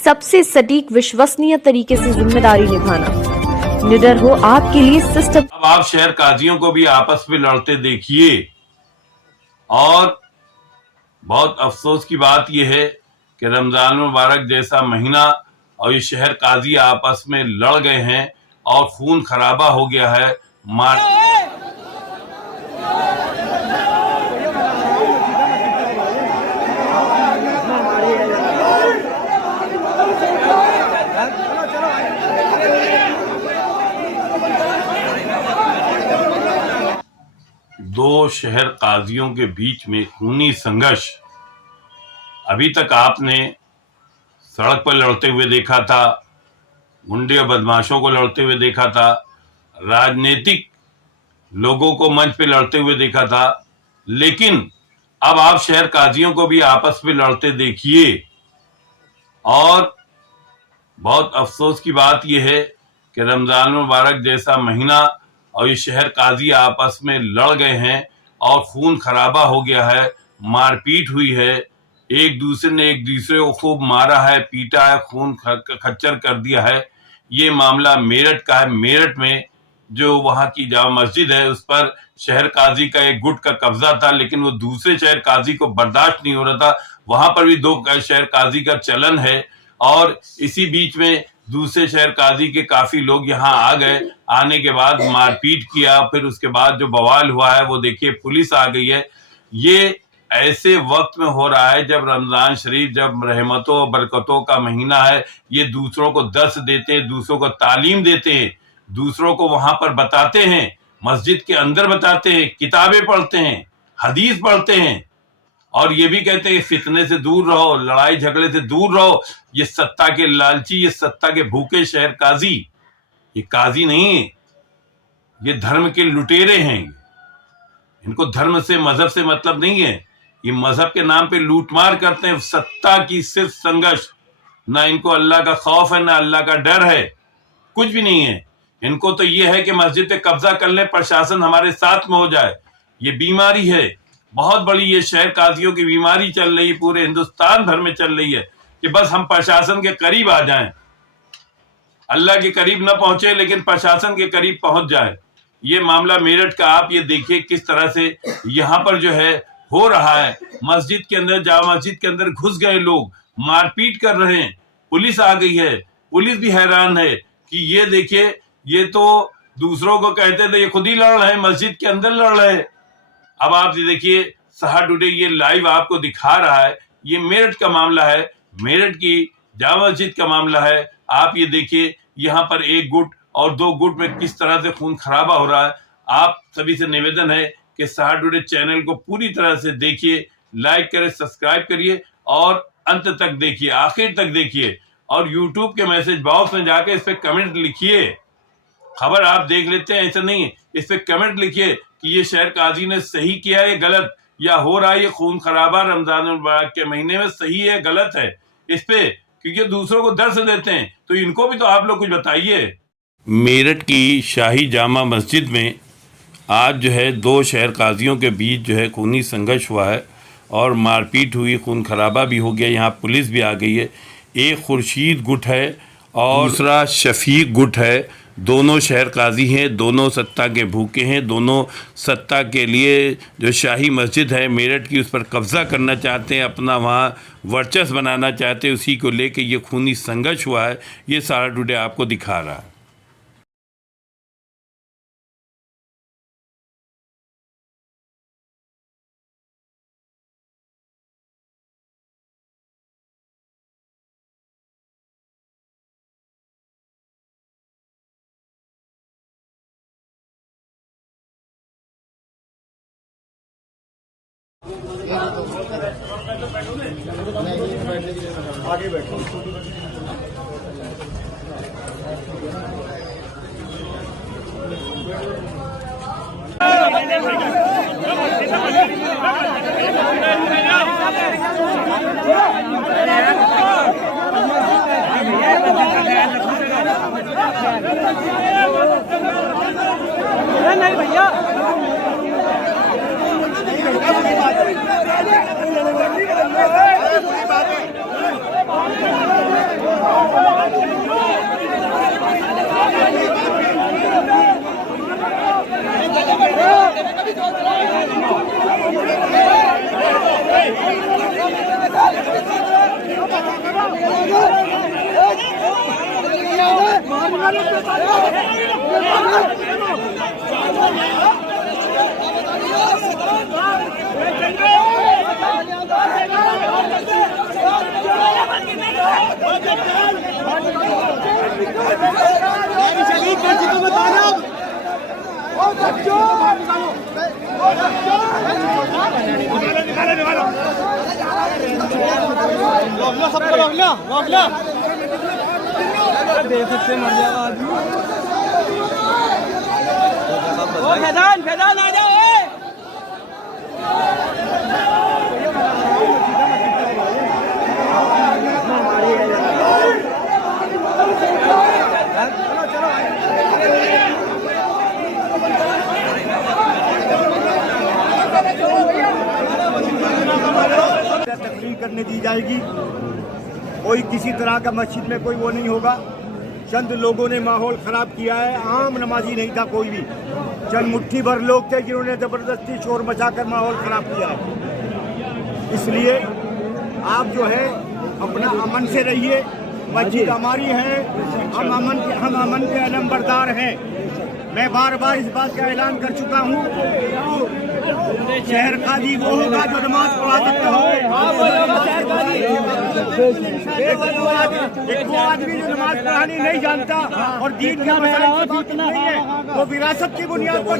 सबसे सटीक विश्वसनीय तरीके से जिम्मेदारी निभाना। निडर हो आपके लिए सिस्टम। अब आप शहर काजियों को भी आपस में लड़ते देखिए। और बहुत अफसोस की बात यह है कि रमजान मुबारक जैसा महीना और ये शहर काजी आपस में लड़ गए हैं और खून खराबा हो गया है। दो शहर काजियों के बीच में खूनी संघर्ष। अभी तक आपने सड़क पर लड़ते हुए देखा था, गुंडे और बदमाशों को लड़ते हुए देखा था, राजनीतिक लोगों को मंच पे लड़ते हुए देखा था, लेकिन अब आप शहर काजियों को भी आपस में लड़ते देखिए। और बहुत अफसोस की बात यह है कि रमजान मुबारक जैसा महीना और ये शहर काजी आपस में लड़ गए हैं और खून खराबा हो गया है, मारपीट हुई है, एक दूसरे ने एक दूसरे को खूब मारा है, पीटा है, खून खच्चर कर दिया है। ये मामला मेरठ का है। मेरठ में जो वहां की जामा मस्जिद है उस पर शहर काजी का एक गुट का कब्जा था, लेकिन वो दूसरे शहर काजी को बर्दाश्त नहीं हो रहा था। वहां पर भी दो शहर काजी का चलन है और इसी बीच में दूसरे शहर काजी के काफी लोग यहाँ आ गए। आने के बाद मारपीट किया, फिर उसके बाद जो बवाल हुआ है वो देखिए पुलिस आ गई है। ये ऐसे वक्त में हो रहा है जब रमजान शरीफ, जब रहमतों बरकतों का महीना है। ये दूसरों को दर्स देते हैं, दूसरों को तालीम देते हैं, दूसरों को वहां पर बताते हैं, मस्जिद के अंदर बताते हैं, किताबें पढ़ते हैं, हदीस पढ़ते हैं और ये भी कहते हैं फितने से दूर रहो, लड़ाई झगड़े से दूर रहो। ये सत्ता के लालची, ये सत्ता के भूखे शहर काजी, ये काजी नहीं है, ये धर्म के लुटेरे हैं। इनको धर्म से, मजहब से मतलब नहीं है। ये मजहब के नाम पे लूटमार करते हैं, सत्ता की सिर्फ संघर्ष। ना इनको अल्लाह का खौफ है, ना अल्लाह का डर है, कुछ भी नहीं है। इनको तो ये है कि मस्जिद पे कब्जा कर ले, प्रशासन हमारे साथ में हो जाए। ये बीमारी है बहुत बड़ी, ये शहर काजियों की बीमारी चल रही है, पूरे हिंदुस्तान भर में चल रही है कि बस हम प्रशासन के करीब आ जाएं, अल्लाह के करीब न पहुंचे लेकिन प्रशासन के करीब पहुंच जाए। ये मामला मेरठ का आप ये देखिए किस तरह से यहाँ पर जो है हो रहा है। मस्जिद के अंदर, जामा मस्जिद के अंदर घुस गए लोग, मारपीट कर रहे हैं, पुलिस आ गई है। पुलिस भी हैरान है कि ये देखिए, ये तो दूसरों को कहते थे, ये खुद ही लड़ रहे हैं, मस्जिद के अंदर लड़ रहे हैं। अब आप ये देखिए, सहा टुडे ये लाइव आपको दिखा रहा है, ये मेरठ का मामला है, मेरठ की जामा मस्जिद का मामला है। आप ये देखिए यहाँ पर एक गुट और दो गुट में किस तरह से खून खराबा हो रहा है। आप सभी से निवेदन है कि सहा टुडे चैनल को पूरी तरह से देखिए, लाइक करें, सब्सक्राइब करिए और अंत तक देखिए, आखिर तक देखिए। और यूट्यूब के मैसेज बॉक्स में जाके इस पे कमेंट लिखिए। खबर आप देख लेते हैं, ऐसा नहीं, इस पे कमेंट लिखिए कि ये शहर काजी ने सही किया है, गलत, या हो रहा है ये खून खराबा रमजान मुबारक के महीने में, सही है गलत है इस पे, क्योंकि दूसरों को दर्स देते हैं। तो इनको भी तो आप लोग कुछ बताइए। मेरठ की शाही जामा मस्जिद में आज जो है दो शहर काजियों के बीच जो है खूनी संघर्ष हुआ है और मारपीट हुई, खून खराबा भी हो गया। यहाँ पुलिस भी आ गई है। एक खुर्शीद गुट है और दूसरा शफीक गुट है। दोनों शहर काजी हैं, दोनों सत्ता के भूखे हैं, दोनों सत्ता के लिए जो शाही मस्जिद है मेरठ की उस पर कब्ज़ा करना चाहते हैं, अपना वहाँ वर्चस्व बनाना चाहते हैं। उसी को लेके ये खूनी संघर्ष हुआ है। ये सहा टुडे आपको दिखा रहा है। आगे बैठो। नहीं भैया दे सकते मर जाएगा आदमी। ओ फैजान फैजान आ जाओ। तकरीर करने दी जाएगी। कोई किसी तरह का मस्जिद में कोई वो नहीं होगा। चंद लोगों ने माहौल खराब किया है। आम नमाजी नहीं था कोई भी, चंद मुट्ठी भर लोग थे जिन्होंने जबरदस्ती शोर मचाकर माहौल खराब किया है। इसलिए आप जो है अपना अमन से रहिए। मस्जिद हमारी है, हम अमन के अलमबरदार हैं। मैं बार बार इस बात का ऐलान कर चुका हूँ। शहर काजी वो होगा जो नमाज पढ़ा सकता हो। एक वो आदमी जो नमाज पढ़ानी नहीं जानता और दीन का मसला नहीं है, वो विरासत की बुनियाद पर